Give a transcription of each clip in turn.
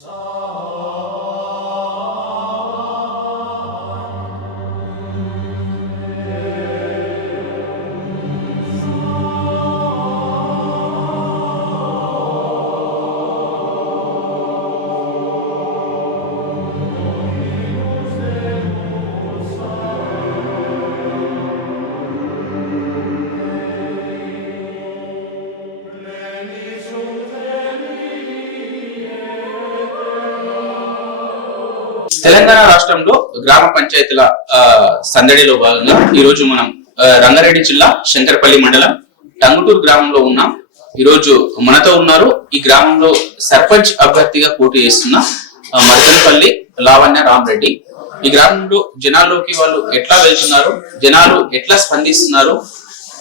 上。తెలంగాణ రాష్ట్రంలో గ్రామ పంచాయతీల సందడిలో భాగంగా ఈ రోజు మనం రంగారెడ్డి జిల్లా శంకరపల్లి మండలం టంగుటూరు గ్రామంలో ఉన్నాం. ఈ రోజు మనతో ఉన్నారు ఈ గ్రామంలో సర్పంచ్ అభ్యర్థిగా పోటీ చేస్తున్న మదనపల్లి లావణ్య రామరెడ్డి. ఈ గ్రామంలో జనాల్లోకి వాళ్ళు ఎట్లా వెళ్తున్నారు జనాలు ఎట్లా స్పందిస్తున్నారు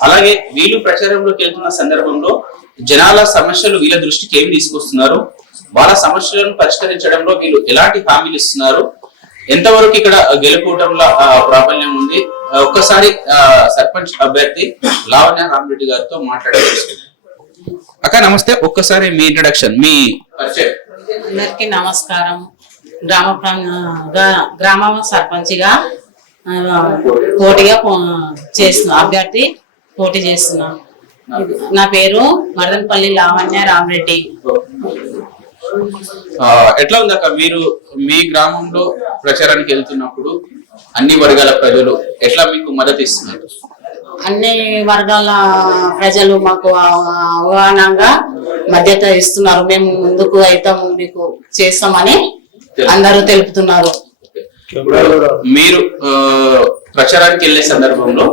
అలాగే వీళ్ళు ప్రచారంలోకి వెళ్తున్న సందర్భంలో జనాల సమస్యలు వీళ్ళ దృష్టికి ఏమి తీసుకొస్తున్నారు వాళ్ళ సమస్యలను పరిష్కరించడంలో వీళ్ళు ఎలాంటి హామీలు ఇస్తున్నారు ఎంతవరకు ఇక్కడ గెలుపుకోవటంలో ఆ, ప్రాబల్యం ఉంది? ఒక్కసారి సర్పంచ్ అభ్యర్థి లావణ్య రామరెడ్డి గారితో మాట్లాడగలుగుతుంది అక్క నమస్తే. ఒక్కసారి మీ ఇంట్రడక్షన్ మీ పరిచయం. అందరికీ నమస్కారం. గ్రామ ప్ర- గ్రామ సర్పంచ్గా ఆ, పోటీగా పో- చేస్తున్నా అభ్యర్థి పోటీ చేస్తున్నా. నా పేరు మదనపల్లి లావణ్య రామరెడ్డి. ఎట్లా ఉంది అక్క మీరు మీ గ్రామంలో ప్రచారానికి వెళ్తున్నప్పుడు అన్ని వర్గాల ప్రజలు ఎట్లా మీకు మద్దతు ఇస్తున్నారు? అన్ని వర్గాల ప్రజలు మాకు అవగాహనంగా మద్దతు ఇస్తున్నారు. మేము ముందుకు అవుతాము మీకు చేస్తామని అందరూ తెలుపుతున్నారు. మీరు ప్రచారానికి వెళ్ళే సందర్భంలో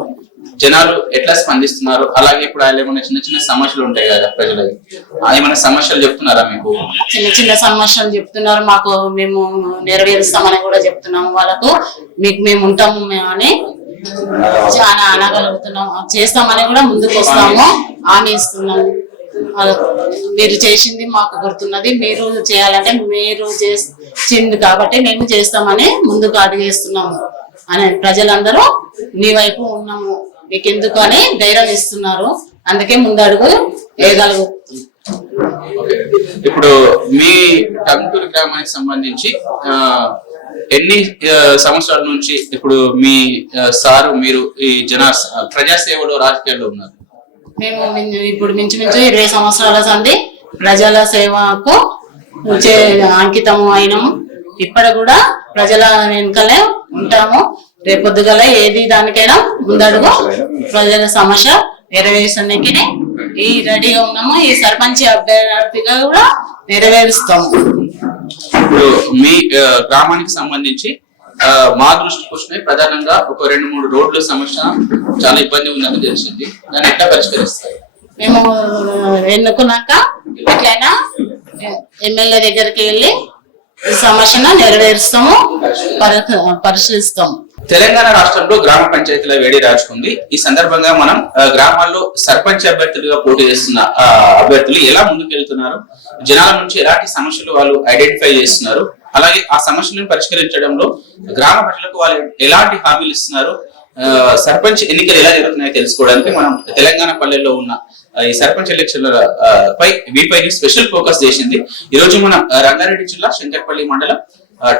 జనాలు ఎట్లా స్పందిస్తున్నారు? అలాగే ఇప్పుడు ఆయన ఏమైనా చిన్న చిన్న సమస్యలు ఉంటాయి కదా ప్రజలకి. ఏమైనా సమస్యలు చెప్తున్నారా మీకు? చిన్న చిన్న సమస్యలు చెప్తున్నారు. మాకు మేము నెరవేరుస్తామని కూడా చెప్తున్నాము వాళ్ళకు. మీకు మేము ఉంటాము మేము అని చాలా అనగలుగుతున్నాము చేస్తామని కూడా ముందుకు వస్తాము. హామీ ఇస్తున్నాము. మీరు చేసింది మాకు గుర్తున్నది. మీరు చేయాలంటే మీరు చేసింది కాబట్టి మేము చేస్తామని ముందుకు అడిగేస్తున్నాము. అని ప్రజలందరూ నీ వైపు ఉన్నాము. మీకు ఎందుకు అని ధైర్యం ఇస్తున్నారు. అందుకే ముందు అడుగు వేయగలుగు. ఇప్పుడు మీ టంగుటూరు గ్రామానికి సంబంధించి ఎన్ని సంవత్సరాల నుంచి ఇప్పుడు మీ సారు మీరు ఈ జన ప్రజాసేవలో రాజకీయాల్లో ఉన్నారు? మేము ఇప్పుడు మించుమించు ఇరవై సంవత్సరాల సంది ప్రజల సేవకు అంకితము అయినాము. ఇప్పుడు కూడా ప్రజల వెనుకలే ఉంటాము. రేపొద్దుగల ఏది దానికైనా ముందడుగు. ప్రజల సమస్య నెరవేర్చడానికి ఈ రెడీగా ఉన్నాము. ఈ సర్పంచ్ అభ్యర్థిగా కూడా నెరవేరుస్తాము. ఇప్పుడు మీ గ్రామానికి సంబంధించి మా దృష్టికి వచ్చినాయి ప్రధానంగా ఒక రెండు మూడు రోడ్ల సమస్య చాలా ఇబ్బంది ఉందని తెలిసింది. దాన్ని ఎట్లా పరిష్కరిస్తారు? మేము ఎన్నుకున్నాక ఎట్లయినా ఎమ్మెల్యే దగ్గరికి వెళ్ళి సమస్యను నెరవేరుస్తాము పరి- పరిశీలిస్తాము. తెలంగాణ రాష్ట్రంలో గ్రామ పంచాయతీల వేడి రాజుకుంది. ఈ సందర్భంగా మనం గ్రామాల్లో సర్పంచ్ అభ్యర్థులుగా పోటీ చేస్తున్న అభ్యర్థులు ఎలా ముందుకెళ్తున్నారు? జనాల నుంచి ఎలాంటి సమస్యలు వాళ్ళు ఐడెంటిఫై చేస్తున్నారు? అలాగే ఆ సమస్యలను పరిష్కరించడంలో గ్రామ ప్రజలకు వాళ్ళు ఎలాంటి హామీలు ఇస్తున్నారు? సర్పంచ్ ఎన్నికలు ఎలా జరుగుతున్నాయో తెలుసుకోవడానికి మనం తెలంగాణ పల్లెల్లో ఉన్న ఈ సర్పంచ్ ఎలక్షన్ల పై వీపై స్పెషల్ ఫోకస్ చేసింది. ఈ రోజు మనం రంగారెడ్డి జిల్లా శంకర్పల్లి మండలం.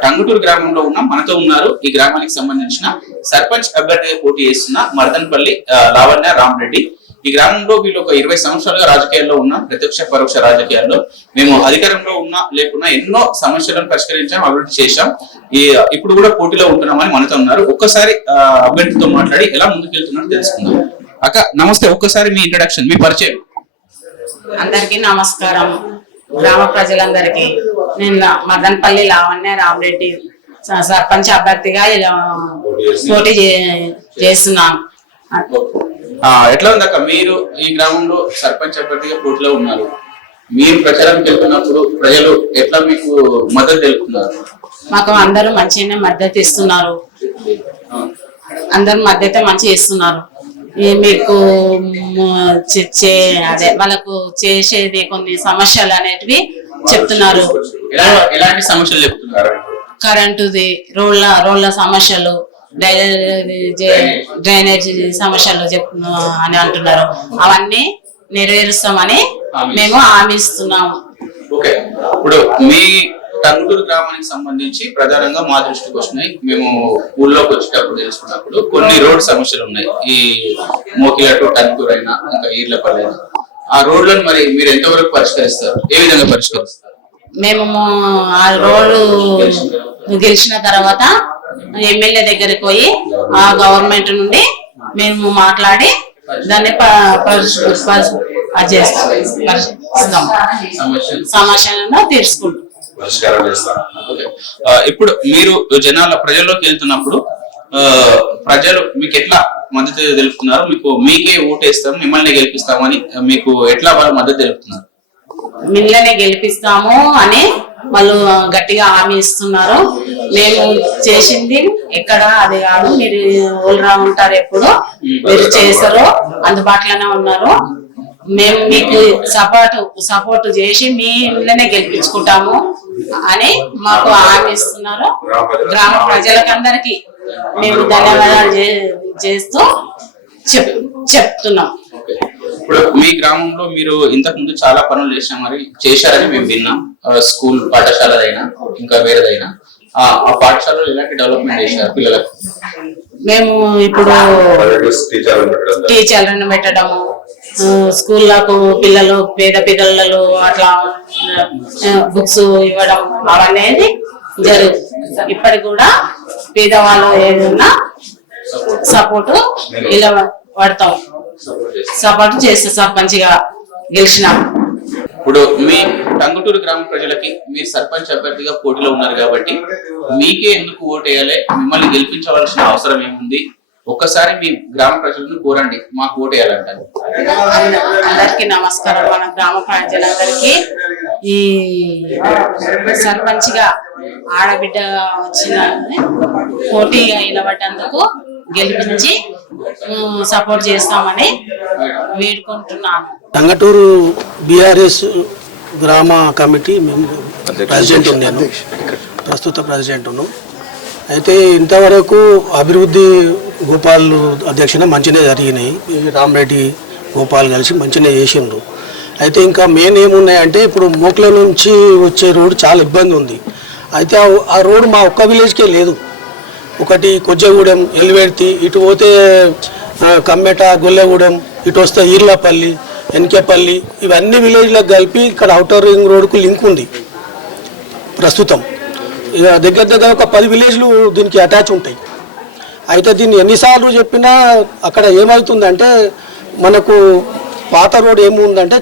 టంగుటూరు గ్రామంలో ఉన్న మనతో ఉన్నారు. ఈ గ్రామానికి సంబంధించిన సర్పంచ్ అభ్యర్థిగా పోటీ చేస్తున్న మర్దన్పల్లి లావణ్య రామరెడ్డి. ఈ గ్రామంలో వీళ్ళు ఒక ఇరవై సంవత్సరాలుగా రాజకీయాల్లో ఉన్న ప్రత్యక్ష పరోక్ష రాజకీయాల్లో మేము అధికారంలో ఉన్నా లేకున్నా ఎన్నో సమస్యలను పరిష్కరించాం అభివృద్ధి చేశాం. ఈ ఇప్పుడు కూడా పోటీలో ఉంటున్నామని మనతో ఉన్నారు. ఒక్కసారి అభ్యర్థితో మాట్లాడి ఎలా ముందుకెళ్తున్నారో తెలుసుకుందాం. అక్క నమస్తే. ఒక్కసారి మీ ఇంట్రడక్షన్ మీ పరిచయం. అందరికీ నమస్కారం. గ్రామ ప్రజలందరికీ నేను మదనపల్లి లావణ్య రామరెడ్డి సర్పంచ్ అభ్యర్థిగా ఇలా పోటీ చే- చేస్తున్నాను. ఎట్లా ఉంది అక్క? మీరు ఈ గ్రామంలో సర్పంచ్ అభ్యర్థిగా పోటీలో ఉన్నారు. మీరు ప్రచారానికి వెళ్తున్నప్పుడు ప్రజలు ఎట్లా మీకు మద్దతు తెలుపుతున్నారు? మాకు అందరూ మంచిగానే మద్దతు ఇస్తున్నారు. అందరూ మద్దతు మంచిగా ఇస్తున్నారు. మీకు చే- చే- అదే వాళ్ళకు చేసేది కొన్ని సమస్యలు అనేటివి చెప్తున్నారు. ఎలా ఎలాంటి సమస్యలు చెప్తున్నారు? కరెంటుది రోడ్ల రోడ్ల సమస్యలు డ్రైనేజ్ డ్రైనేజ్ సమస్యలు చెప్ అని అంటున్నారు. అవన్నీ నెరవేరుస్తామని మేము హామీ ఇస్తున్నాము. ఇప్పుడు మీ టంగుటూరు గ్రామానికి సంబంధించి ప్రధానంగా మా దృష్టికి వచ్చినాయి మేము ఊళ్ళోకి వచ్చేటప్పుడు తెలుసుకున్నప్పుడు కొన్ని రోడ్ సమస్యలు ఉన్నాయి. ఈ మోకిల టు టంగుటూరు అయినా ఇంకా ఈర్లపల్లి అయినా ఆ రోడ్లను మరి మీరు ఎంతవరకు పరిష్కరిస్తారు? ఏ విధంగా పరిష్కరిస్తారు? మేము ఆ రోడ్డు గెలిచిన తర్వాత ఎమ్మెల్యే దగ్గరికి పోయి ఆ గవర్నమెంట్ నుండి మేము మాట్లాడి దాన్ని చేస్తాం. పరిష్కరిస్తాం. సమస్యలను తీర్చుకుంటాం. పరిష్కారం చేస్తాం ఓకే. ఆ, ఇప్పుడు మీరు జనాల ప్రజల్లోకి వెళ్తున్నప్పుడు ప్రజలు మీకు ఎట్లా మద్దతు తెలుపుతున్నారు? మీకు మీకే ఓటేస్తాం మిమ్మల్ని గెలిపిస్తామని మీకు ఎట్లా వాళ్ళు మద్దతు తెలుపుతున్నారు? మిమ్మల్ని గెలిపిస్తాము అని వాళ్ళు గట్టిగా హామీ ఇస్తున్నారు. మేము చేసింది ఎక్కడ అది కాదు. మీరు ఊళ్ళో ఉంటారు ఎప్పుడు మీరు చేశారు అందుబాటులోనే ఉన్నారు. మేము మీకు సపోర్ట్ సపోర్ట్ చేసి మీ ఇళ్ళనే గెలిపించుకుంటాము అని మాకు హామీ ఇస్తున్నారు. గ్రామ ప్రజలకందరికి మేము ధన్యవాదాలు చే- చేస్తూ చెప్ చెప్తున్నాం. ఓకే. ఇప్పుడు మీ గ్రామంలో మీరు ఇంతకు ముందు చాలా పనులు చేసినా మరి చేశారని మేము విన్నాం. స్కూల్ పాఠశాలదైనా ఇంకా వేరేదైనా. ఆ ఆ పాఠశాలలో ఎలాంటి డెవలప్మెంట్ చేశారు పిల్లలకు? మేము ఇప్పుడు టీచర్లను పెట్టడము స్కూళ్ళకు పిల్లలు పేద పిల్లలు అట్లా బుక్స్ ఇవ్వడం అవనేది జరుగుతుంది ఇప్పటికి కూడా పేదవాళ్ళు ఏదన్నా సపోర్ట్ ఇలా పడతాం. సపోర్ట్ చేస్తే సర్పంచిగా గెలిచిన. ఇప్పుడు మీ టంగుటూరు గ్రామ ప్రజలకి మీరు సర్పంచ్ అభ్యర్థిగా పోటీలో ఉన్నారు కాబట్టి మీకే ఎందుకు ఓటు వేయాలి మిమ్మల్ని గెలిపించవలసిన అవసరం ఏముంది? ఒక్కసారి మీ గ్రామ ప్రజలను కోరండి మాకు ఓటు వేయాలంటారు అందరికి నమస్కారం. మన గ్రామ ప్రజలందరికీ ఈ సర్పంచ్గా ఆడబిడ్డ వచ్చిన పోటీ నిలబడ్డందుకు గెలిపించి సపోర్ట్ చేస్తామని వేడుకుంటున్నాను. టంగటూరు బీఆర్ఎస్ గ్రామ కమిటీ మేము ప్రెసిడెంట్ ఉన్నాను. ప్రస్తుత ప్రెసిడెంట్ అయితే ఇంతవరకు అభివృద్ధి గోపాల్ అధ్యక్షన మంచిగా జరిగినాయి. రామరెడ్డి గోపాల్ కలిసి మంచిగా చేసిండ్రు. అయితే ఇంకా మెయిన్ ఏమున్నాయంటే ఇప్పుడు మోక్ల నుంచి వచ్చే రోడ్డు చాలా ఇబ్బంది ఉంది. అయితే ఆ- రోడ్డు మా ఒక్క విలేజ్కే లేదు. ఒకటి కొజ్జగూడెం ఎల్వేర్తి ఇటు పోతే కమ్మెట గొల్లెగూడెం ఇటు వస్తే ఈర్లపల్లి ఎన్కేపల్లి ఇవన్నీ విలేజ్లకు కలిపి ఇక్కడ అవుటర్ రింగ్ రోడ్కు లింక్ ఉంది. ప్రస్తుతం. దగ్గర దగ్గర ఒక పది విలేజ్లు దీనికి అటాచ్ ఉంటాయి. అయితే దీన్ని ఎన్నిసార్లు చెప్పినా అక్కడ ఏమవుతుందంటే మనకు పాత రోడ్ ఏముందంటే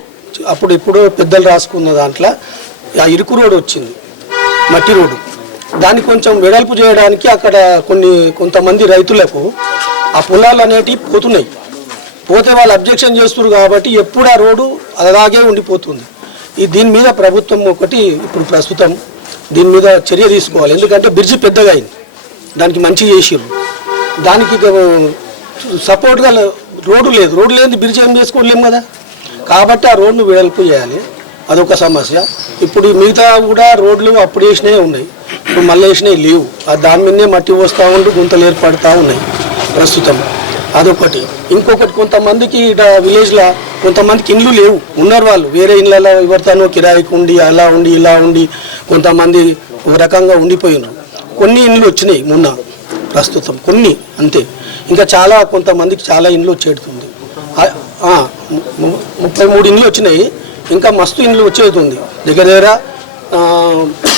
అప్పుడు ఇప్పుడు పెద్దలు రాసుకున్న దాంట్లో ఆ ఇరుకు రోడ్ వచ్చింది మట్టి రోడ్డు. దాన్ని కొంచెం వెడల్పు చేయడానికి అక్కడ కొన్ని కొంతమంది రైతులకు ఆ పొలాలు అనేటివి పోతున్నాయి. పోతే వాళ్ళు అబ్జెక్షన్ చేస్తున్నారు కాబట్టి ఎప్పుడు ఆ రోడ్డు అలాగే ఉండిపోతుంది. ఈ దీని మీద ప్రభుత్వం ఒకటి ఇప్పుడు ప్రస్తుతం దీని మీద చర్య తీసుకోవాలి. ఎందుకంటే బ్రిడ్జి పెద్దగా అయింది. దానికి మంచి చేసిర్రు. దానికి సపోర్ట్గా రోడ్డు లేదు. రోడ్డు లేని బ్రిడ్జ్ ఏం చేసుకోలేము కదా. కాబట్టి ఆ రోడ్ను వెడల్పు చేయాలి. అదొక సమస్య. ఇప్పుడు మిగతా కూడా రోడ్లు అప్పుడు వేసినవి ఉన్నాయి. ఇప్పుడు మళ్ళీ వేసినవి లేవు. ఆ దాని మీదనే మట్టి పోస్తూ ఉంటూ గుంతలు ఏర్పడతా ఉన్నాయి. ప్రస్తుతం. అదొకటి. ఇంకొకటి కొంతమందికి ఇట విలేజ్లో కొంతమందికి ఇండ్లు లేవు. ఉన్నారు వాళ్ళు. వేరే ఇండ్లలో ఎవరితోనో కిరాయికి ఉండి అలా ఉండి ఇలా ఉండి కొంతమంది ఒక రకంగా ఉండిపోయినారు. కొన్ని ఇండ్లు వచ్చినాయి మొన్న ప్రస్తుతం. కొన్ని అంతే. ఇంకా చాలా కొంతమందికి చాలా ఇండ్లు వచ్చేస్తుంది ముప్పై మూడు ఇండ్లు వచ్చినాయి. ఇంకా మస్తు ఇండ్లు వచ్చేస్తుంది దగ్గర దగ్గర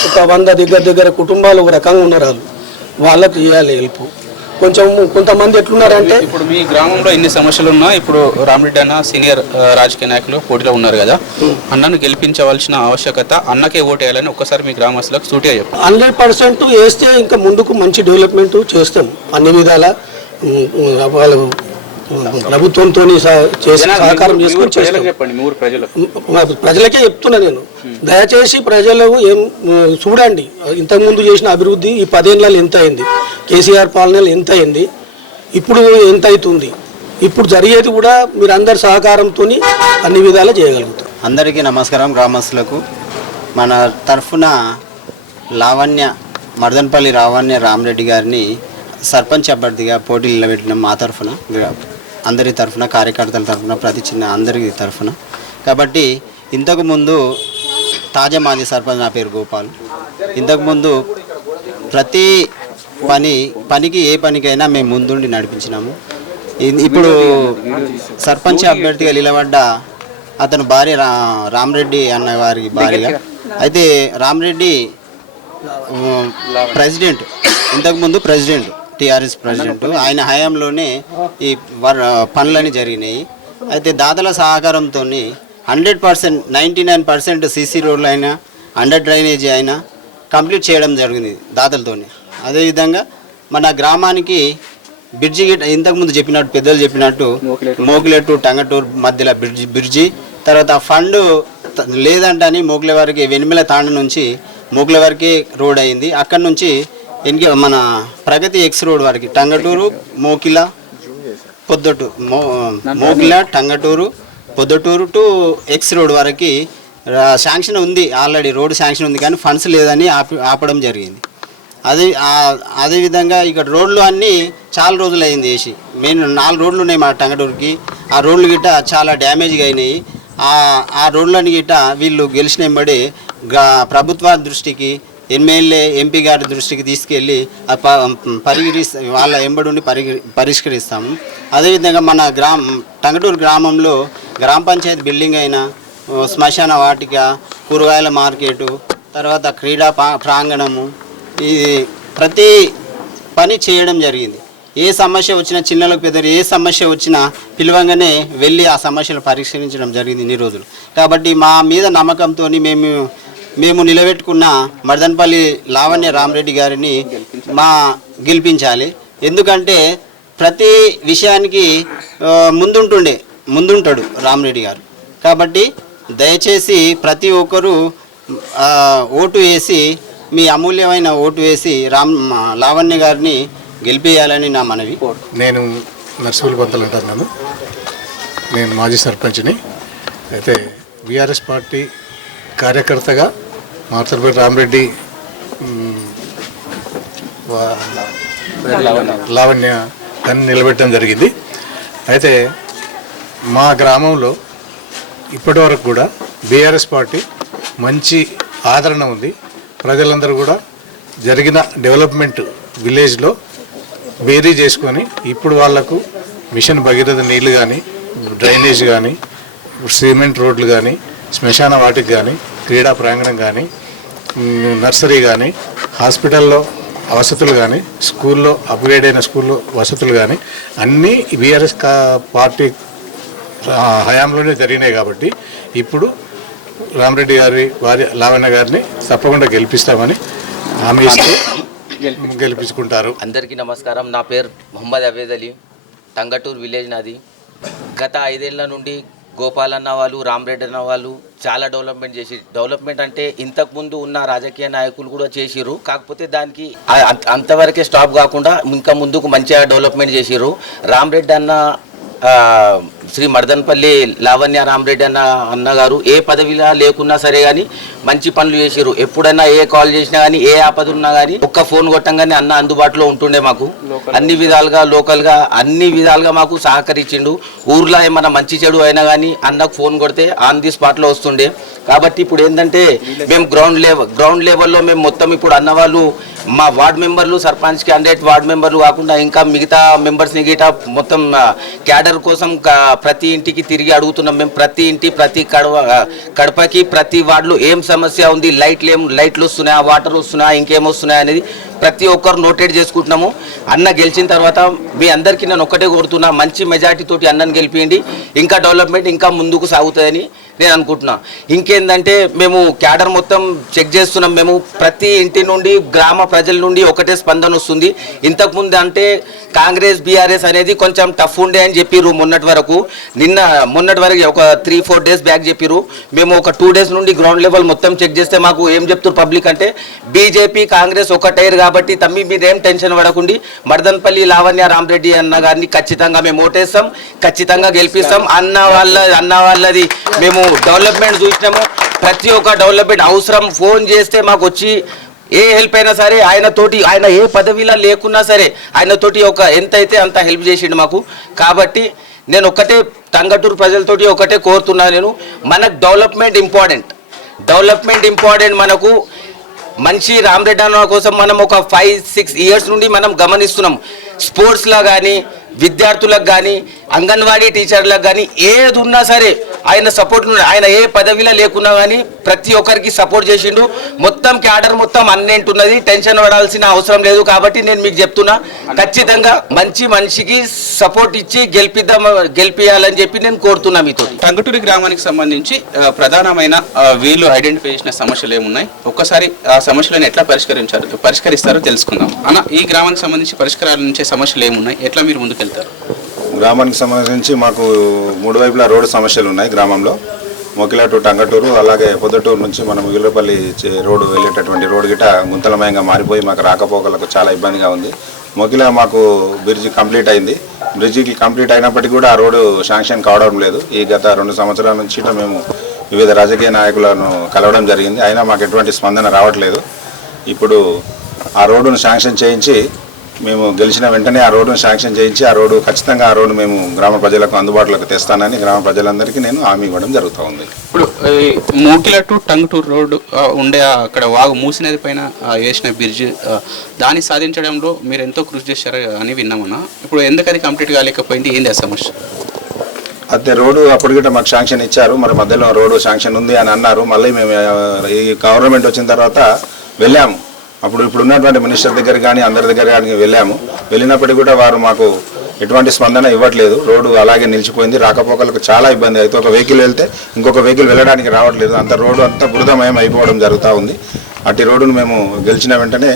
ఒక వంద దగ్గర దగ్గర కుటుంబాలు ఒక రకంగా ఉన్నారు వాళ్ళు. వాళ్ళకి చేయాలి హెల్ప్. కొంచెం కొంతమంది ఎట్లున్నారంటే ఇప్పుడు మీ గ్రామంలో ఎన్ని సమస్యలు ఉన్నా ఇప్పుడు రామరెడ్డి అన్న సీనియర్ రాజకీయ నాయకులు పోటీలో ఉన్నారు కదా. అన్నను గెలిపించవలసిన ఆవశ్యకత అన్నకే ఓటు వేయాలని ఒక్కసారి మీ గ్రామస్తులకు సూటిగా చెప్పండి. హండ్రెడ్ పర్సెంట్ వేస్తే ఇంకా ముందుకు మంచి డెవలప్మెంట్ చేస్తాం అన్ని విధాల. వాళ్ళు ప్రభుత్వంతో చేసి సహకారం చేసుకొని చెప్పండి ప్రజలకు. చెప్తున్నా నేను. దయచేసి ప్రజలు ఏం చూడండి. ఇంతకుముందు చేసిన అభివృద్ధి ఈ పదేళ్ళలో ఎంత అయింది? కేసీఆర్ పాలనలో ఎంత అయింది? ఇప్పుడు ఎంత అవుతుంది? ఇప్పుడు జరిగేది కూడా మీరు అందరి సహకారంతో అన్ని విధాలా చేయగలుగుతాం. అందరికీ నమస్కారం గ్రామస్తులకు. మన తరఫున లావణ్య మర్దన్పల్లి లావణ్య రామరెడ్డి గారిని సర్పంచ్ అభ్యర్థిగా పోటీ నిలబెట్టిన మా తరఫున అందరి తరఫున కార్యకర్తల తరఫున ప్రతి చిన్న అందరి తరఫున. కాబట్టి ఇంతకుముందు తాజా మాజీ సర్పంచ్ నా పేరు గోపాల్. ఇంతకుముందు ప్రతి పని పనికి ఏ పనికైనా మేము ముందుండి నడిపించినాము. ఇ- ఇప్పుడు సర్పంచ్ అభ్యర్థిగా నిలబడ్డ అతను భార్య రా రామరెడ్డి అన్న వారి భార్య అయితే రామరెడ్డి ప్రెసిడెంట్. ఇంతకుముందు ప్రెసిడెంట్. TRS president. ఆయన హయాంలోనే ఈ వర్ పనులని జరిగినాయి. అయితే దాతల సహకారంతో hundred percent ninety nine percent CC రోడ్లు అయినా అండర్ డ్రైనేజీ అయినా కంప్లీట్ చేయడం జరిగింది దాతలతోనే. అదేవిధంగా మన గ్రామానికి బ్రిడ్జి గిట్ ఇంతకుముందు చెప్పినట్టు పెద్దలు చెప్పినట్టు మోకిలెట్టు టంగటూరు మధ్యలో బ్రిడ్జి బ్రిడ్జి తర్వాత ఫండ్ లేదంటని మోకుల వరకు వెనిమిల తాండ నుంచి మోకుల రోడ్ అయింది. అక్కడ నుంచి ఎన్కి మన ప్రగతి ఎక్స్ రోడ్ వారికి టంగటూరు మోకిల పొద్దుటూరు మో Mokila Tangaturu Podduturu two X road వరకు శాంక్షన్ ఉంది ఆల్రెడీ రోడ్ శాంక్షన్ ఉంది కానీ ఫండ్స్ లేదని ఆపడం జరిగింది. అదే అదేవిధంగా ఇక్కడ రోడ్లు అన్నీ చాలా రోజులు అయింది వేసి. మెయిన్ నాలుగు రోడ్లు ఉన్నాయి మా టంగటూరుకి. ఆ రోడ్లు గిట్ట చాలా డ్యామేజ్గా అయినాయి. ఆ ఆ రోడ్లని గిట్ట వీళ్ళు గెలిచిన వెంబడి ప్రభుత్వ దృష్టికి ఎమ్మెల్యే ఎంపీ గారి దృష్టికి తీసుకెళ్ళి ఆ ప- వాళ్ళ ఎంబడి పరిగి పరిష్కరిస్తాము. అదేవిధంగా మన గ్రామ టంగటూరు గ్రామంలో గ్రామ పంచాయతీ బిల్డింగ్ అయినా శ్మశాన వాటిక కూరగాయల మార్కెటు తర్వాత క్రీడా పా- ప్రాంగణము ఇది ప్రతి పని చేయడం జరిగింది. ఏ సమస్య వచ్చినా చిన్నలకు పెద్దలు ఏ సమస్య వచ్చినా పిలవంగానే వెళ్ళి ఆ సమస్యలు పరిష్కరించడం జరిగింది ఇన్ని రోజులు. కాబట్టి మా మీద నమ్మకంతో మేము మేము నిలబెట్టుకున్న మర్దన్పల్లి లావణ్య రామరెడ్డి గారిని మా గెలిపించాలి. ఎందుకంటే ప్రతి విషయానికి ముందుంటుండే ముందుంటాడు రామరెడ్డి గారు. కాబట్టి దయచేసి ప్రతి ఒక్కరూ ఓటు వేసి మీ అమూల్యమైన ఓటు వేసి రామ్ లావణ్య గారిని గెలిపేయాలని నా మనవి. నేను నర్సులు కొంతలు అంటున్నాను నేను మాజీ సర్పంచ్ని. అయితే బీఆర్ఎస్ పార్టీ కార్యకర్తగా మార్తలపల్లి రామరెడ్డి లావణ్య దాన్ని నిలబెట్టడం జరిగింది. అయితే మా గ్రామంలో ఇప్పటి వరకు కూడా బీఆర్ఎస్ పార్టీ మంచి ఆదరణ ఉంది. ప్రజలందరూ కూడా జరిగిన డెవలప్మెంట్ విలేజ్లో బేరీ చేసుకొని ఇప్పుడు వాళ్ళకు మిషన్ భగీరథ నీళ్ళు కానీ డ్రైనేజ్ కానీ సిమెంట్ రోడ్లు కానీ శ్మశాన వాటికి కానీ క్రీడా ప్రాంగణం కానీ నర్సరీ కానీ హాస్పిటల్లో వసతులు కానీ స్కూల్లో అప్గ్రేడ్ అయిన స్కూల్లో వసతులు కానీ అన్నీ బీఆర్ఎస్ పార్టీ హయాంలోనే జరిగినాయి కాబట్టి ఇప్పుడు రామరెడ్డి గారి వారి లావణ్య గారిని తప్పకుండా గెలిపిస్తామని హామీ ఇస్తూ గెలిపించుకుంటారు. అందరికీ నమస్కారం. నా పేరు మొహమ్మద్ అవేద్ అలీ. టంగటూర్ విలేజ్ నాది. గత ఐదేళ్ళ నుండి గోపాల్ అన్న వాళ్ళు రామరెడ్డి అన్న వాళ్ళు చాలా డెవలప్మెంట్ చేసి డెవలప్మెంట్ అంటే ఇంతకుముందు ఉన్న రాజకీయ నాయకులు కూడా చేసిరు కాకపోతే దానికి అంత- అంతవరకే స్టాప్ కాకుండా ఇంకా ముందుకు మంచిగా డెవలప్మెంట్ చేసిరు రామరెడ్డి అన్న శ్రీ మర్దన్పల్లి లావణ్య రామరెడ్డి అన్న అన్నగారు ఏ పదవిలా లేకున్నా సరే కానీ మంచి పనులు చేసిర్రు. ఎప్పుడైనా ఏ కాల్ చేసినా కానీ ఏ ఆపద ఉన్నా కానీ ఒక్క ఫోన్ కొట్టంగానే అన్న అందుబాటులో ఉంటుండే మాకు. అన్ని విధాలుగా లోకల్గా అన్ని విధాలుగా మాకు సహకరించిండు. ఊర్లో ఏమైనా మంచి చెడు అయినా కానీ అన్నకు ఫోన్ కొడితే ఆన్ ది స్పాట్లో వస్తుండే. కాబట్టి ఇప్పుడు ఏంటంటే మేము గ్రౌండ్ లెవెల్ గ్రౌండ్ లెవెల్లో మేము మొత్తం ఇప్పుడు అన్న వాళ్ళు మా వార్డ్ మెంబర్లు సర్పంచ్ క్యాండిడేట్ వార్డ్ మెంబర్లు కాకుండా ఇంకా మిగతా మెంబర్స్ని గిట మొత్తం క్యాడర్ కోసం ప్రతి ఇంటికి తిరిగి అడుగుతున్నాం. మేము ప్రతి ఇంటి ప్రతి కడవ కడపకి ప్రతి వార్డులో ఏం సమస్య ఉంది లైట్లు ఏం లైట్లు వస్తున్నాయా వాటర్ వస్తున్నాయా ఇంకేం వస్తున్నాయా అనేది ప్రతి ఒక్కరు నోటెడ్ చేసుకుంటున్నాము. అన్న గెలిచిన తర్వాత మీ అందరికీ నేను ఒక్కటే కోరుతున్నా మంచి మెజార్టీ తోటి అన్నని గెలిపియండి. ఇంకా డెవలప్మెంట్ ఇంకా ముందుకు సాగుతుందని నేను అనుకుంటున్నా. ఇంకేందంటే మేము క్యాడర్ మొత్తం చెక్ చేస్తున్నాం. మేము ప్రతి ఇంటి నుండి గ్రామ ప్రజల నుండి ఒకటే స్పందన వస్తుంది. ఇంతకుముందు అంటే కాంగ్రెస్ బీఆర్ఎస్ అనేది కొంచెం టఫ్ ఉండే అని చెప్పిర్రు మొన్నటి వరకు. నిన్న మొన్నటి వరకు ఒక త్రీ ఫోర్ డేస్ బ్యాక్ చెప్పిర్రు. మేము ఒక టూ డేస్ నుండి గ్రౌండ్ లెవెల్ మొత్తం చెక్ చేస్తే మాకు ఏం చెప్తారు పబ్లిక్ అంటే బీజేపీ కాంగ్రెస్ ఒకటైరు కాబట్టి కాబట్టి తమ్మి మీరు ఏం టెన్షన్ పడకండి మర్దన్పల్లి లావణ్య రామరెడ్డి అన్న గారిని ఖచ్చితంగా మేము ఓటేస్తాం ఖచ్చితంగా గెలిపిస్తాం. అన్న వాళ్ళ అన్న వాళ్ళది మేము డెవలప్మెంట్ చూసినాము. ప్రతి ఒక్క డెవలప్మెంట్ అవసరం. ఫోన్ చేస్తే మాకు వచ్చి ఏ హెల్ప్ అయినా సరే ఆయన తోటి ఆయన ఏ పదవిలా లేకున్నా సరే ఆయన తోటి ఒక ఎంత అయితే అంత హెల్ప్ చేసిండు మాకు. కాబట్టి నేను ఒకటే తంగటూరు ప్రజలతోటి ఒకటే కోరుతున్నా నేను. మనకు డెవలప్మెంట్ ఇంపార్టెంట్. డెవలప్మెంట్ ఇంపార్టెంట్ మనకు మంచి రామరెడ్డి అన్న కోసం మనం ఒక ఫైవ్ సిక్స్ ఇయర్స్ నుండి మనం గమనిస్తున్నాం. స్పోర్ట్స్లో కానీ విద్యార్థులకు కానీ అంగన్వాడీ టీచర్లకు కానీ ఏది ఉన్నా సరే ఆయన సపోర్ట్ ఆయన ఏ పదవిలో లేకున్నా కానీ ప్రతి ఒక్కరికి సపోర్ట్ చేసిండు. మొత్తం క్యాడర్ మొత్తం అన్నింటున్నది. టెన్షన్ పడాల్సిన అవసరం లేదు కాబట్టి నేను మీకు చెప్తున్నా. ఖచ్చితంగా మంచి మనిషికి సపోర్ట్ ఇచ్చి గెలిపిద్దాం గెలిపియాలని చెప్పి నేను కోరుతున్నా మీతో టంగటూరి గ్రామానికి సంబంధించి ప్రధానమైన వీళ్ళు ఐడెంటిఫై చేసిన సమస్యలు ఏమున్నాయి? ఒక్కసారి ఆ సమస్యలను ఎట్లా పరిష్కరించారు పరిష్కరిస్తారో తెలుసుకుందాం. అన్న ఈ గ్రామానికి సంబంధించి పరిష్కారాల నుంచి సమస్యలు ఏమున్నాయి? ఎట్లా మీరు తీసుకెళ్తారు. గ్రామానికి సంబంధించి మాకు మూడు వైపులా రోడ్డు సమస్యలు ఉన్నాయి గ్రామంలో. మొకిలా టు టంగటూరు అలాగే పొద్దుటూరు నుంచి మనం వీళ్ళపల్లి రోడ్డు వెళ్ళేటటువంటి రోడ్డు గిట గుంతలమయంగా మారిపోయి మాకు రాకపోకలకు చాలా ఇబ్బందిగా ఉంది. మొకిల మాకు బ్రిడ్జి కంప్లీట్ అయింది. బ్రిడ్జికి కంప్లీట్ అయినప్పటికీ కూడా ఆ రోడ్డు శాంక్షన్ కావడం లేదు. ఈ గత రెండు సంవత్సరాల నుంచి మేము వివిధ రాజకీయ నాయకులను కలవడం జరిగింది. అయినా మాకు ఎటువంటి స్పందన రావట్లేదు. ఇప్పుడు ఆ రోడ్డును శాంక్షన్ చేయించి మేము గెలిచిన వెంటనే ఆ రోడ్డును శాంక్షన్ చేయించి ఆ రోడ్డు ఖచ్చితంగా ఆ రోడ్డు మేము గ్రామ ప్రజలకు అందుబాటులోకి తెస్తానని గ్రామ ప్రజలందరికీ నేను హామీ ఇవ్వడం జరుగుతూ ఉంది. ఇప్పుడు మూకిల టు టంగుటూరు రోడ్డు ఉండే అక్కడ వాగు మూసినది పైన వేసిన బ్రిడ్జ్ దాన్ని సాధించడంలో మీరు ఎంతో కృషి చేశారు అని విన్నామన్నా. ఇప్పుడు ఎందుకు అది కంప్లీట్ కాలేకపోయింది? ఏంది ఆ సమస్య? అదే రోడ్డు అప్పటికిట మాకు శాంక్షన్ ఇచ్చారు మరి మధ్యలో రోడ్డు శాంక్షన్ ఉంది అని అన్నారు. మళ్ళీ మేము ఈ గవర్నమెంట్ వచ్చిన తర్వాత వెళ్ళాము. అప్పుడు ఇప్పుడు ఉన్నటువంటి మినిస్టర్ దగ్గర కానీ అందరి దగ్గర కానీ వెళ్ళాము. వెళ్ళినప్పటికీ కూడా వారు మాకు ఎటువంటి స్పందన ఇవ్వట్లేదు. రోడ్డు అలాగే నిలిచిపోయింది. రాకపోకలకు చాలా ఇబ్బంది అయితే ఒక వెహికల్ వెళ్తే ఇంకొక వెహికల్ వెళ్ళడానికి రావట్లేదు. అంత రోడ్డు అంతా బురదమయం అయిపోవడం జరుగుతూ ఉంది. అట్టి రోడ్డును మేము గెలిచిన వెంటనే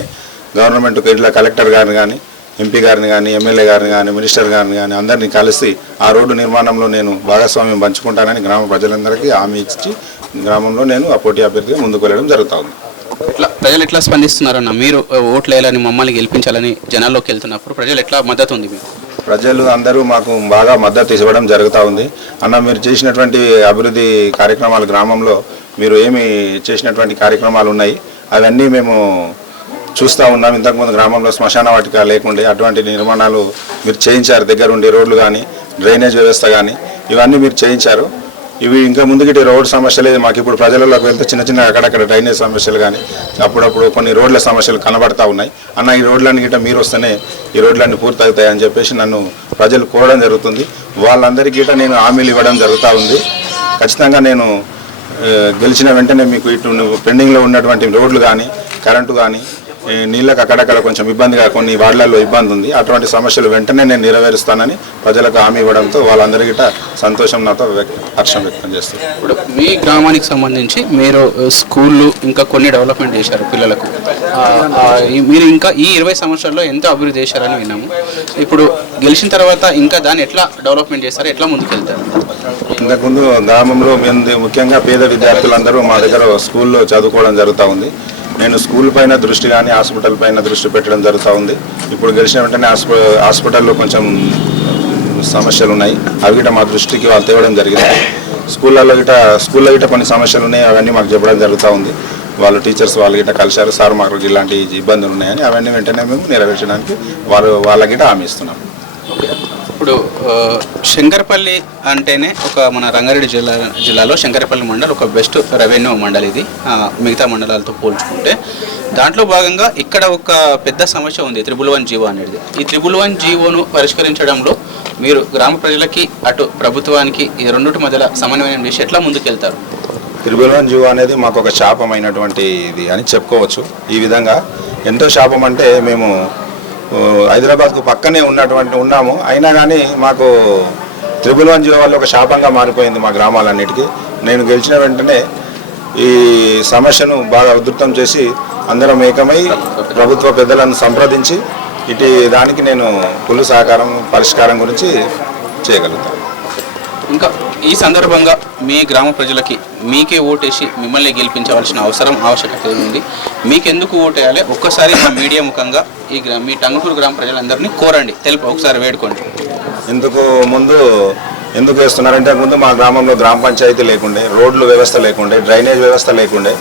గవర్నమెంట్ ఇట్లా కలెక్టర్ గారిని కానీ ఎంపీ గారిని కానీ ఎమ్మెల్యే గారిని కానీ మినిస్టర్ గారిని కానీ అందరినీ కలిసి ఆ రోడ్డు నిర్మాణంలో నేను భాగస్వామ్యం పంచుకుంటానని గ్రామ ప్రజలందరికీ హామీ ఇచ్చి గ్రామంలో నేను ఆ పోటీ అభ్యర్థిగా ముందుకు వెళ్ళడం జరుగుతూ ఉంది. ఎట్లా ప్రజలు ఎట్లా స్పందిస్తున్నారన్న? మీరు ఓట్లు వేయాలని మమ్మల్ని గెలిపించాలని జనాల్లోకి వెళ్తున్నప్పుడు ప్రజలు ఎట్లా మద్దతు ఉంది మీకు? ప్రజలు అందరూ మాకు బాగా మద్దతు ఇవ్వడం జరుగుతూ ఉంది. అన్న మీరు చేసినటువంటి అభివృద్ధి కార్యక్రమాలు గ్రామంలో మీరు ఏమి చేసినటువంటి కార్యక్రమాలు ఉన్నాయి? అవన్నీ మేము చూస్తూ ఉన్నాం. ఇంతకుముందు గ్రామంలో శ్మశాన వాటిక లేకుండా అటువంటి నిర్మాణాలు మీరు చేయించారు. దగ్గరుండి రోడ్లు కానీ డ్రైనేజ్ వ్యవస్థ కానీ ఇవన్నీ మీరు చేయించారు. ఇవి ఇంకా ముందుకి రోడ్ సమస్యలే. మాకు ఇప్పుడు ప్రజలలోకి వెళ్తే చిన్న చిన్న అక్కడక్కడ డ్రైనేజ్ సమస్యలు కానీ అప్పుడప్పుడు కొన్ని రోడ్ల సమస్యలు కనబడతా ఉన్నాయి. అన్న ఈ రోడ్లన్నీ గిట్ట మీరు వస్తేనే ఈ రోడ్లన్నీ పూర్తవుతాయి అని చెప్పేసి నన్ను ప్రజలు కోరడం జరుగుతుంది. వాళ్ళందరికీ గిట్ట నేను హామీలు ఇవ్వడం జరుగుతూ ఉంది. ఖచ్చితంగా నేను గెలిచిన వెంటనే మీకు ఇటు పెండింగ్లో ఉన్నటువంటి రోడ్లు కానీ కరెంటు కానీ నీళ్ళకి అక్కడక్కడ కొంచెం ఇబ్బందిగా కొన్ని వార్డులలో ఇబ్బంది ఉంది అటువంటి సమస్యలు వెంటనే నేను నెరవేరుస్తానని ప్రజలకు హామీ ఇవ్వడంతో వాళ్ళందరికీ సంతోషం నాతో వ్యక్త హర్షం వ్యక్తం చేస్తారు ఇప్పుడు మీ గ్రామానికి సంబంధించి మీరు స్కూళ్ళు ఇంకా కొన్ని డెవలప్మెంట్ చేశారు పిల్లలకు. మీరు ఇంకా ఈ ఇరవై సంవత్సరాల్లో ఎంతో అభివృద్ధి చేశారని విన్నాము. ఇప్పుడు గెలిచిన తర్వాత ఇంకా దాన్ని ఎట్లా డెవలప్మెంట్ చేస్తారు? ఎట్లా ముందుకెళ్తారు? ఇంతకుముందు గ్రామంలో మేము ముఖ్యంగా పేద విద్యార్థులందరూ మా దగ్గర స్కూల్లో చదువుకోవడం జరుగుతూ ఉంది. నేను స్కూల్ పైన దృష్టి కానీ హాస్పిటల్ పైన దృష్టి పెట్టడం జరుగుతూ ఉంది. ఇప్పుడు గెలిచిన వెంటనే హాస్పిటల్లో కొంచెం సమస్యలు ఉన్నాయి. అవి గిట మా దృష్టికి వాళ్ళు తేవడం జరిగింది. స్కూళ్ళలో గిట స్కూల్లో గిట్ట కొన్ని సమస్యలు ఉన్నాయి. అవన్నీ మాకు చెప్పడం జరుగుతూ ఉంది. వాళ్ళు టీచర్స్ వాళ్ళు గిట్ట కలిశారు. సార్ మాకు ఇలాంటి ఇబ్బందులు ఉన్నాయని అవన్నీ వెంటనే మేము నెరవేర్చడానికి వారు వాళ్ళ గిట్ట హామీ ఇస్తున్నాం. ఇప్పుడు శంకరపల్లి అంటేనే ఒక మన రంగారెడ్డి జిల్లా జిల్లాలో శంకరపల్లి మండల్ ఒక బెస్ట్ రెవెన్యూ మండల్ ఇది. మిగతా మండలాలతో పోల్చుకుంటే. దాంట్లో భాగంగా ఇక్కడ ఒక పెద్ద సమస్య ఉంది త్రిబుల్ వన్ జీవో అనేది. ఈ త్రిబుల్ వన్ జీవోను పరిష్కరించడంలో మీరు గ్రామ ప్రజలకి అటు ప్రభుత్వానికి ఈ రెండింటి మధ్యలో సమన్వయం చేసి ఎట్లా ముందుకెళ్తారు? వన్ జీవో అనేది మాకు ఒక శాపమైనటువంటి ఇది అని చెప్పుకోవచ్చు. ఈ విధంగా ఎంతో శాపం అంటే మేము హైదరాబాద్కు పక్కనే ఉన్నటువంటి ఉన్నాము. అయినా కానీ మాకు త్రిబుల్ వన్ జీవో వల్ల ఒక శాపంగా మారిపోయింది మా గ్రామాలన్నిటికీ. నేను గెలిచిన వెంటనే ఈ సమస్యను బాగా ఉధృతం చేసి అందరం ఏకమై ప్రభుత్వ పెద్దలను సంప్రదించి ఇటు దానికి నేను పులు సహకారం పరిష్కారం గురించి చేయగలుగుతాను. ఇంకా ఈ సందర్భంగా మీ గ్రామ ప్రజలకి మీకే ఓటేసి మిమ్మల్ని గెలిపించవలసిన అవసరం ఆవశ్యకత ఉంది. మీకెందుకు ఓటేయాలి? ఒక్కసారి మా మీడియా ముఖంగా ఈ మీ టంగుటూరు గ్రామ ప్రజలందరినీ కోరండి. తెలుపు ఒకసారి వేడుకోండి. ఇందుకు ముందు ఎందుకు వేస్తున్నారంటే ముందు మా గ్రామంలో గ్రామ పంచాయతీ లేకుండే రోడ్లు వ్యవస్థ లేకుండే డ్రైనేజ్ వ్యవస్థ లేకుండే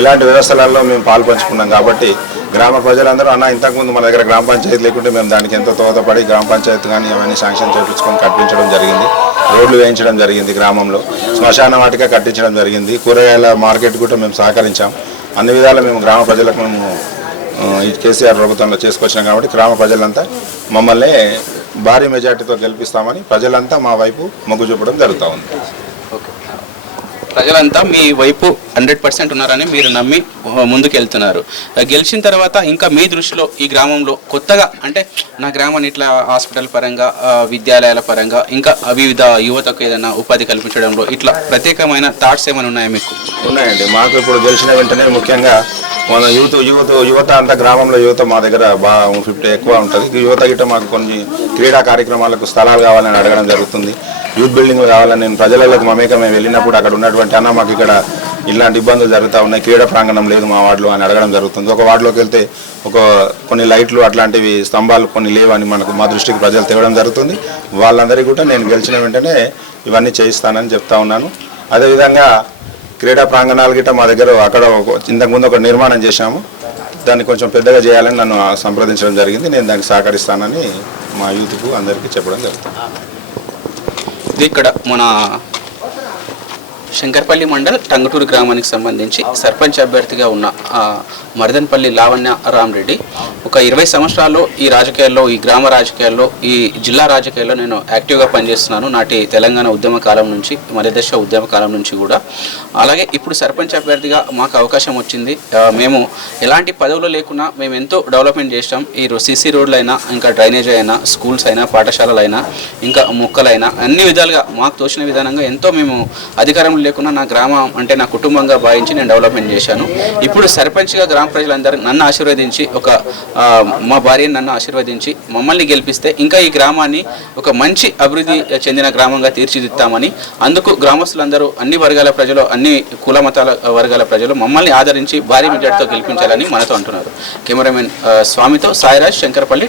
ఇలాంటి వ్యవస్థలలో మేము పాలుపంచుకున్నాం కాబట్టి గ్రామ ప్రజలందరూ అన్న ఇంతకుముందు మన దగ్గర గ్రామ పంచాయతీ లేకుంటే మేము దానికి ఎంతో తోతపడి గ్రామ పంచాయతీ కానీ అవన్నీ శాంక్షన్ చేయించుకొని కట్టించడం జరిగింది. రోడ్లు వేయించడం జరిగింది గ్రామంలో. శ్మశాన వాటిక కట్టించడం జరిగింది. కూరగాయల మార్కెట్ కూడా మేము సహకరించాం. అన్ని విధాలు మేము గ్రామ ప్రజలకు మేము ఈ కేసీఆర్ ప్రభుత్వంలో చేసుకొచ్చినాం కాబట్టి గ్రామ ప్రజలంతా మమ్మల్ని భారీ మెజార్టీతో గెలిపిస్తామని ప్రజలంతా మా వైపు మొగ్గు చూపడం జరుగుతూ ఉంది. ఓకే. ప్రజలంతా మీ వైపు హండ్రెడ్ పర్సెంట్ ఉన్నారని మీరు నమ్మి ముందుకు వెళ్తున్నారు గెలిచిన తర్వాత ఇంకా మీ దృష్టిలో ఈ గ్రామంలో కొత్తగా అంటే నా గ్రామాన్ని ఇట్లా హాస్పిటల్ పరంగా విద్యాలయాల పరంగా ఇంకా వివిధ యువతకు ఏదైనా ఉపాధి కల్పించడంలో ఇట్లా ప్రత్యేకమైన థాట్స్ ఏమైనా ఉన్నాయా మీకు? ఉన్నాయండి. మాకు ఇప్పుడు గెలిచిన వెంటనే ముఖ్యంగా మన యూత్ యువత యువత అంతా గ్రామంలో యువత మా దగ్గర బాగా ఫిఫ్టీ ఎక్కువ ఉంటుంది. యువత గిట్ట మాకు కొన్ని క్రీడా కార్యక్రమాలకు స్థలాలు కావాలని అడగడం జరుగుతుంది. యూత్ బిల్డింగ్ కావాలని నేను ప్రజలకు మమేకమే వెళ్ళినప్పుడు అక్కడ ఉన్నటువంటి అన్న మాకు ఇక్కడ ఇలాంటి ఇబ్బందులు జరుగుతూ ఉన్నాయి. క్రీడా ప్రాంగణం లేదు మా వార్డులో అని అడగడం జరుగుతుంది. ఒక వార్డులోకి వెళ్తే ఒక కొన్ని లైట్లు అట్లాంటివి స్తంభాలు కొన్ని లేవని మనకు మా దృష్టికి ప్రజలు తేవడం జరుగుతుంది. వాళ్ళందరికీ కూడా నేను గెలిచిన వెంటనే ఇవన్నీ చేయిస్తానని చెప్తా ఉన్నాను. అదేవిధంగా క్రీడా ప్రాంగణాలు గిట్ట మా దగ్గర అక్కడ ఇంతకుముందు ఒక నిర్మాణం చేశాము. దాన్ని కొంచెం పెద్దగా చేయాలని నన్ను సంప్రదించడం జరిగింది. నేను దానికి సహకరిస్తానని మా యూత్కు అందరికీ చెప్పడం జరుగుతుంది. ఇది ఇక్కడ మన శంకర్పల్లి మండల్ టంగుటూరు గ్రామానికి సంబంధించి సర్పంచ్ అభ్యర్థిగా ఉన్న మరదన్పల్లి లావణ్య రామరెడ్డి. ఒక ఇరవై సంవత్సరాలు ఈ రాజకీయాల్లో ఈ గ్రామ రాజకీయాల్లో ఈ జిల్లా రాజకీయాల్లో నేను యాక్టివ్గా పనిచేస్తున్నాను. నాటి తెలంగాణ ఉద్యమ కాలం నుంచి మధ్యదశ ఉద్యమ కాలం నుంచి కూడా. అలాగే ఇప్పుడు సర్పంచ్ అభ్యర్థిగా మాకు అవకాశం వచ్చింది. మేము ఎలాంటి పదవులు లేకున్నా మేము ఎంతో డెవలప్మెంట్ చేసాం ఈ సీసీ రోడ్లైనా ఇంకా డ్రైనేజ్ అయినా స్కూల్స్ అయినా పాఠశాలలైనా ఇంకా మొక్కలైనా అన్ని విధాలుగా మాకు తోచిన విధానంగా ఎంతో మేము అధికారం లేకున్నా నా గ్రామం అంటే నా కుటుంబంగా భావించి నేను డెవలప్మెంట్ చేశాను. ఇప్పుడు సర్పంచ్గా గ్రామ ప్రజలందరూ నన్ను ఆశీర్వదించి ఒక మా భార్యను నన్ను ఆశీర్వదించి మమ్మల్ని గెలిపిస్తే ఇంకా ఈ గ్రామాన్ని ఒక మంచి అభివృద్ధి చెందిన గ్రామంగా తీర్చిదిద్దామని అందుకు గ్రామస్తులందరూ అన్ని వర్గాల ప్రజలు అన్ని కుల మతాల వర్గాల ప్రజలు మమ్మల్ని ఆదరించి భారీ మెజార్టీతో గెలిపించాలని మనతో అంటున్నారు. కెమెరామెన్ స్వామితో సాయిరాజ్ శంకరపల్లి